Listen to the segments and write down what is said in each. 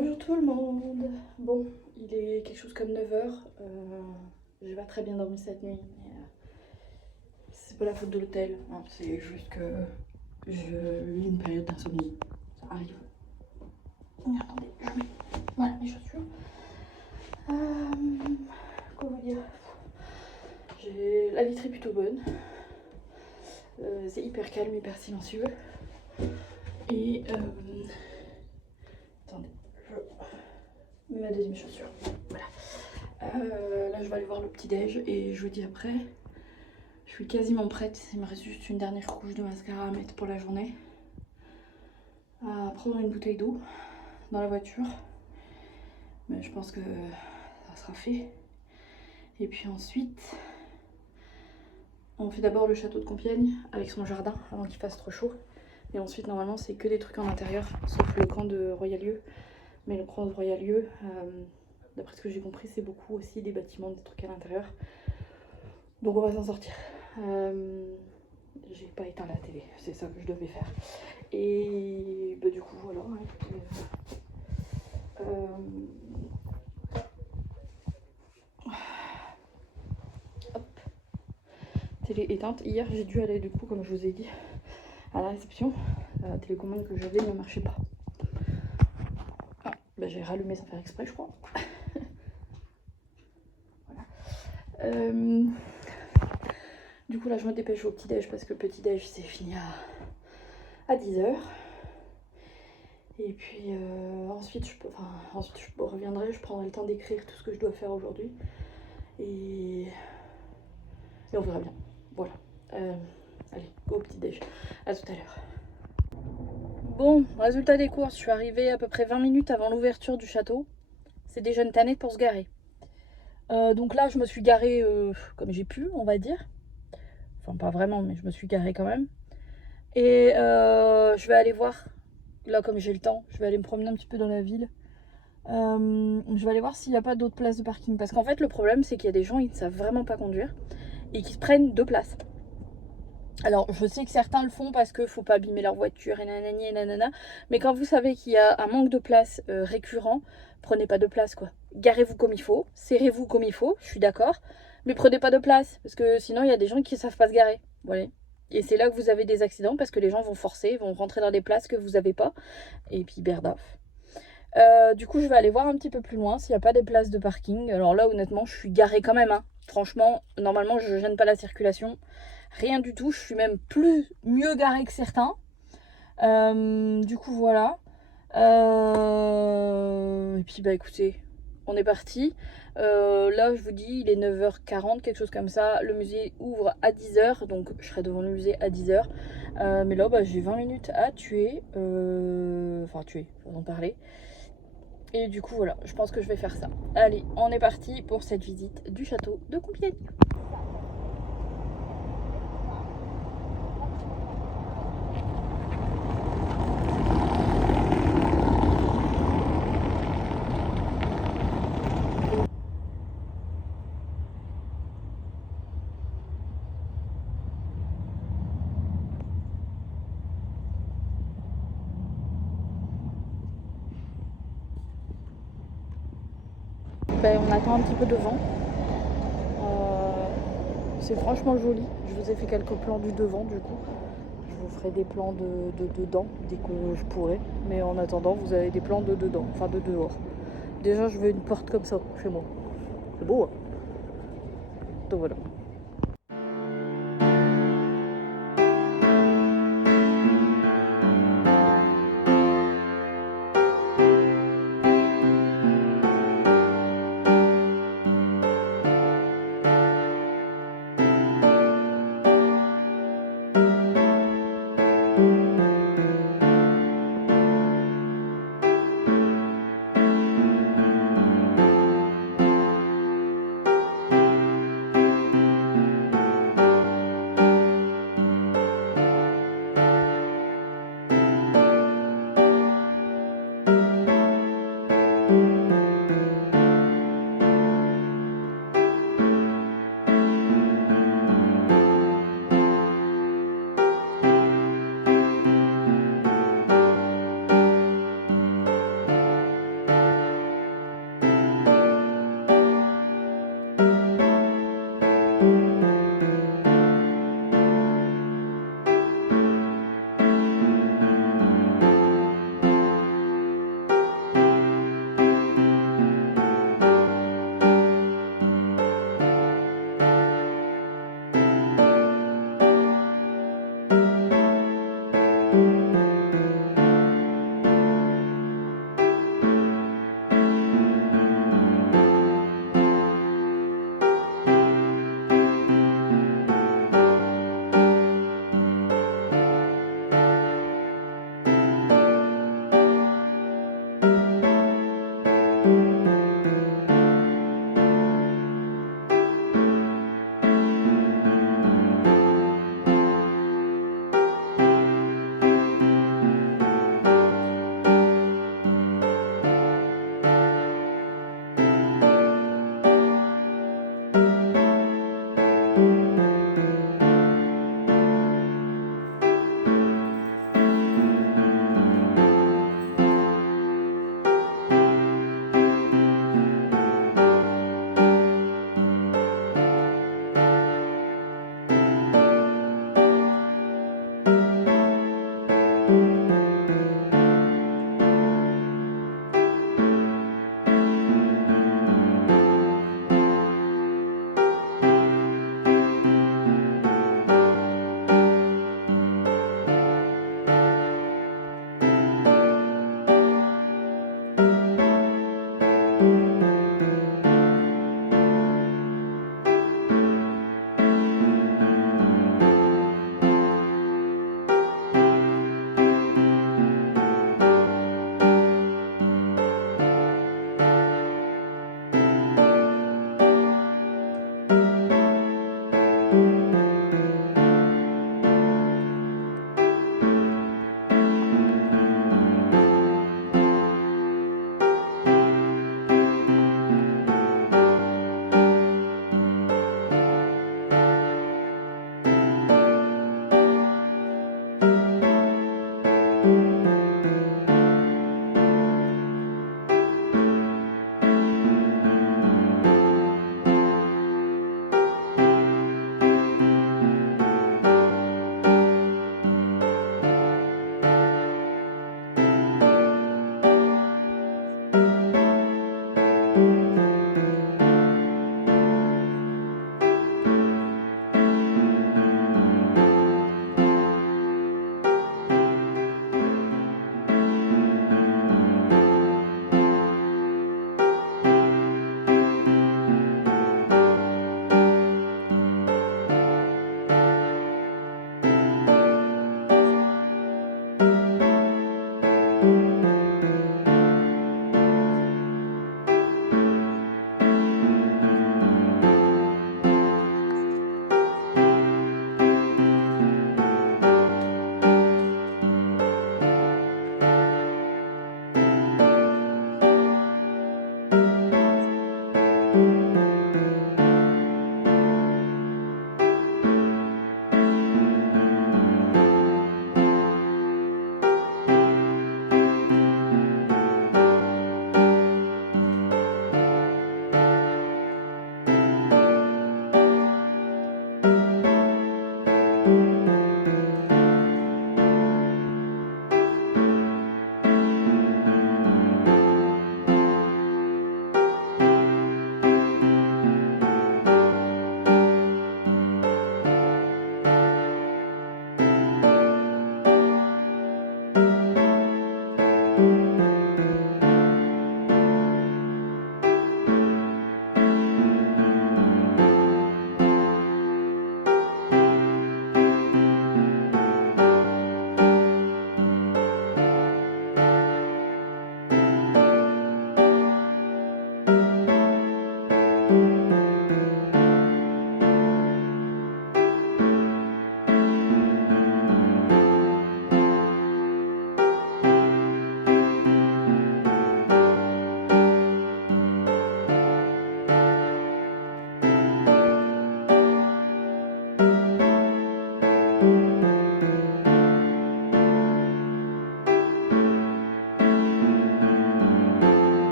Bonjour tout le monde. Bon, il est quelque chose comme 9h. J'ai pas très bien dormi cette nuit, mais c'est pas la faute de l'hôtel, hein, c'est juste que j'ai eu une période d'insomnie. Ça arrive. Attendez, je mets voilà mes chaussures. Quoi vous dire? La vitre est plutôt bonne. C'est hyper calme, hyper silencieux. Et attendez, je mets ma deuxième chaussure. Voilà. Là, je vais aller voir le petit-déj et je vous dis après. Je suis quasiment prête. Il me reste juste une dernière couche de mascara à mettre pour la journée. À prendre une bouteille d'eau dans la voiture. Mais je pense que ça sera fait. Et puis ensuite, on fait d'abord le château de Compiègne avec son jardin avant qu'il fasse trop chaud. Et ensuite, normalement, c'est que des trucs en intérieur, sauf le camp de Royalieu. Mais le camp de Royalieu, d'après ce que j'ai compris, c'est beaucoup aussi des bâtiments, des trucs à l'intérieur. Donc on va s'en sortir. J'ai pas éteint la télé, c'est ça que je devais faire. Et bah, du coup, voilà. Hop. Télé éteinte. Hier, j'ai dû aller, du coup, comme je vous ai dit, à la réception. La télécommande que j'avais ne marchait pas. Ah, bah, j'ai rallumé sans faire exprès, je crois. Voilà. Du coup, là, je me dépêche au petit-déj parce que le petit-déj, c'est fini à 10h. Et puis ensuite, je reviendrai, je prendrai le temps d'écrire tout ce que je dois faire aujourd'hui. Et on verra bien. Voilà. Allez, go au petit-déj. À tout à l'heure. Bon, résultat des courses, je suis arrivée à peu près 20 minutes avant l'ouverture du château. C'est déjà une tannée pour se garer. Donc là, je me suis garée comme j'ai pu, on va dire. Enfin, pas vraiment, mais je me suis garée quand même. Et je vais aller voir, là comme j'ai le temps, je vais aller me promener un petit peu dans la ville. Je vais aller voir s'il n'y a pas d'autres places de parking. Parce qu'en fait, le problème, c'est qu'il y a des gens, ils ne savent vraiment pas conduire et qui se prennent 2 places. Alors, je sais que certains le font parce qu'il ne faut pas abîmer leur voiture et nanani et nanana. Mais quand vous savez qu'il y a un manque de place récurrent, prenez pas de place, quoi. Garez-vous comme il faut, serrez-vous comme il faut, je suis d'accord. Mais prenez pas de place, parce que sinon, il y a des gens qui ne savent pas se garer. Voilà. Et c'est là que vous avez des accidents, parce que les gens vont forcer, vont rentrer dans des places que vous n'avez pas. Et puis, berdaf. Du coup, je vais aller voir un petit peu plus loin s'il n'y a pas des places de parking. Alors là, honnêtement, je suis garée quand même, hein. Franchement, normalement, je ne gêne pas la circulation. Rien du tout. Je suis même mieux garée que certains. Du coup, voilà. Et puis, bah écoutez, on est parti. Là, je vous dis, il est 9h40, quelque chose comme ça. Le musée ouvre à 10h, donc je serai devant le musée à 10h. Mais là, bah, j'ai 20 minutes à tuer. Enfin, tuer, faut en parler. Et du coup, voilà, je pense que je vais faire ça. Allez, on est parti pour cette visite du château de Compiègne. Ben, on attend un petit peu devant. C'est franchement joli. Je vous ai fait quelques plans du devant, du coup. Je vous ferai des plans de dedans dès que je pourrai. Mais en attendant, vous avez des plans de dedans, enfin de dehors. Déjà, je veux une porte comme ça chez moi. C'est beau, hein? Donc voilà.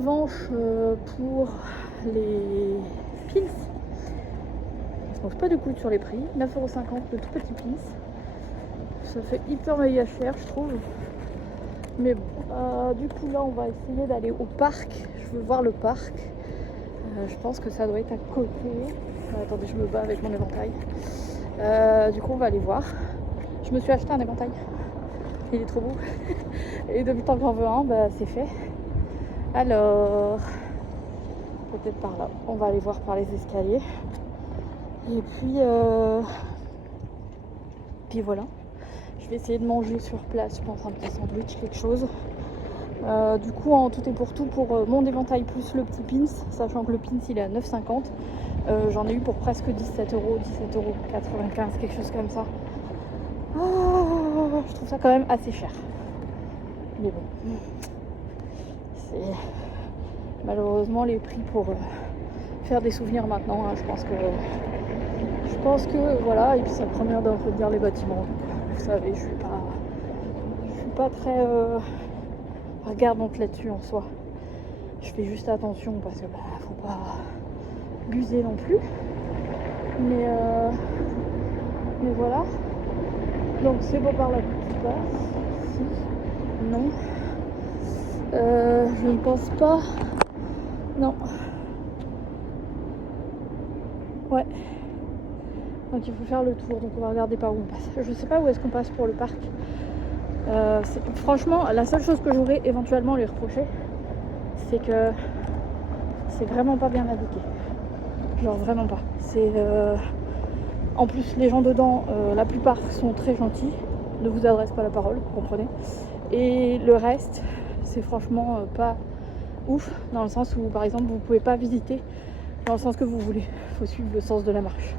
revanche, pour les pins, on se pose pas de coude sur les prix. 9,50 € le tout petit pins. Ça fait hyper méga cher, je trouve. Mais bon, du coup là on va essayer d'aller au parc. Je veux voir le parc. Je pense que ça doit être à côté. Attendez, je me bats avec mon éventail. Du coup on va aller voir. Je me suis acheté un éventail. Il est trop beau. Et depuis le temps que j'en veux un, bah c'est fait. Alors, peut-être par là. On va aller voir par les escaliers. Et puis voilà. Je vais essayer de manger sur place, je pense un petit sandwich, quelque chose. Du coup, en tout et pour tout, pour mon éventail plus le petit pins, sachant que le pins il est à 9,50 €, j'en ai eu pour presque 17 €, 17,95 €, quelque chose comme ça. Je trouve ça quand même assez cher. Mais bon, c'est malheureusement les prix pour faire des souvenirs maintenant. Je pense que voilà, et puis ça prend bien d'entretenir les bâtiments. Vous savez, je suis pas très regardante là-dessus en soi. Je fais juste attention parce que faut pas abuser non plus. Mais voilà. Donc c'est beau par là qui passe. Si. Non. Je ne pense pas. Non. Ouais. Donc il faut faire le tour. Donc on va regarder par où on passe. Je sais pas où est-ce qu'on passe pour le parc. Franchement, la seule chose que j'aurais éventuellement lui reprocher, c'est que c'est vraiment pas bien indiqué. Genre vraiment pas. C'est en plus les gens dedans, la plupart sont très gentils, ne vous adressent pas la parole, vous comprenez. Et le reste, c'est franchement pas ouf, dans le sens où par exemple vous pouvez pas visiter dans le sens que vous voulez. Il faut suivre le sens de la marche.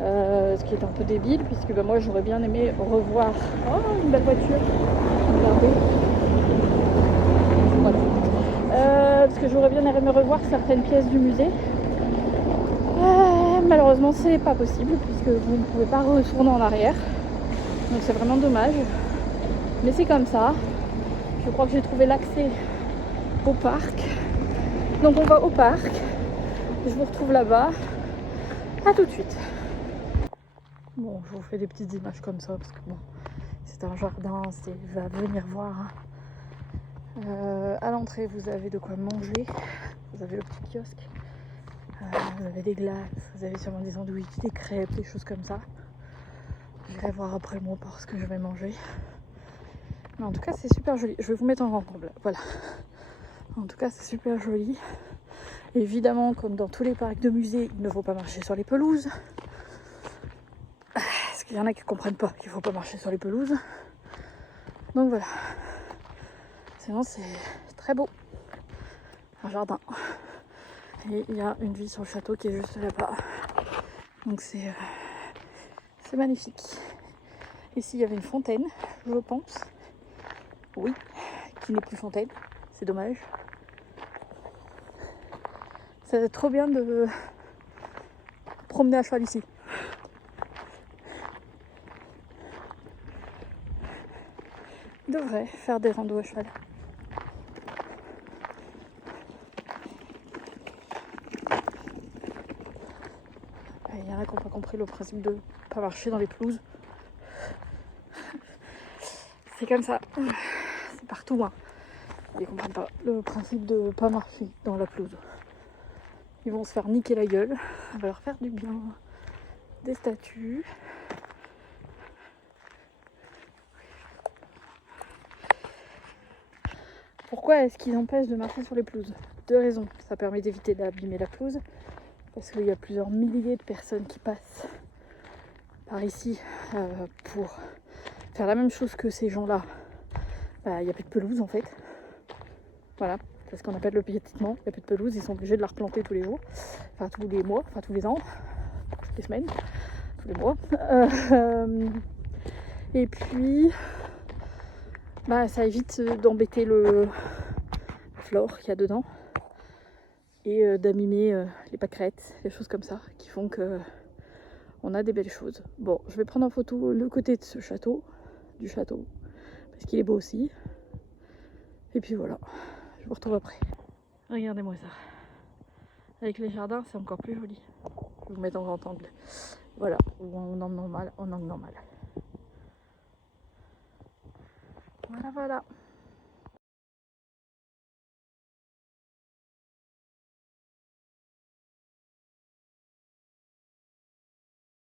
Ce qui est un peu débile, puisque moi j'aurais bien aimé revoir. Oh, une belle voiture. Regardez. Voilà. Parce que j'aurais bien aimé revoir certaines pièces du musée. Malheureusement, c'est pas possible, puisque vous ne pouvez pas retourner en arrière. Donc c'est vraiment dommage. Mais c'est comme ça. Je crois que j'ai trouvé l'accès au parc. Donc on va au parc. Je vous retrouve là-bas. A tout de suite. Bon, je vous fais des petites images comme ça parce que bon, c'est un jardin, va venir voir. À l'entrée, vous avez de quoi manger. Vous avez le petit kiosque. Vous avez des glaces. Vous avez sûrement des sandwichs, des crêpes, des choses comme ça. J'irai voir après moi pour ce que je vais manger. Mais en tout cas, c'est super joli. Je vais vous mettre en rencontre. Voilà. En tout cas, c'est super joli. Évidemment, comme dans tous les parcs de musée, il ne faut pas marcher sur les pelouses. Parce qu'il y en a qui ne comprennent pas qu'il ne faut pas marcher sur les pelouses. Donc voilà. Sinon, c'est très beau. Un jardin. Et il y a une vue sur le château qui est juste là-bas. Donc c'est magnifique. Ici, il y avait une fontaine, je pense. Oui, qui n'est plus fontaine. C'est dommage. Ça va être trop bien de promener à cheval ici. Je devrais faire des randos à cheval. Il y en a qui n'ont pas compris le principe de pas marcher dans les pelouses. C'est comme ça. C'est partout. Ils ne comprennent pas le principe de pas marcher dans la pelouse. Ils vont se faire niquer la gueule. Ça va leur faire du bien. Des statues. Pourquoi est-ce qu'ils empêchent de marcher sur les pelouses? 2 raisons. Ça permet d'éviter d'abîmer la pelouse. Parce qu'il y a plusieurs milliers de personnes qui passent par ici pour faire la même chose que ces gens-là. Il n'y a plus de pelouse en fait. Voilà, c'est ce qu'on appelle le piétinement. Il n'y a plus de pelouse, ils sont obligés de la replanter tous les jours. Enfin tous les mois, enfin tous les ans, toutes les semaines, tous les mois. Et puis, ça évite d'embêter le flore qu'il y a dedans. Et d'amimer les pâquerettes, des choses comme ça, qui font que on a des belles choses. Bon, je vais prendre en photo le côté de ce château, du château, parce qu'il est beau aussi. Et puis voilà, je vous retrouve après. Regardez-moi ça. Avec les jardins, c'est encore plus joli. Je vais vous mettre en grand angle. Voilà, ou en angle normal, en angle normal. Voilà, voilà.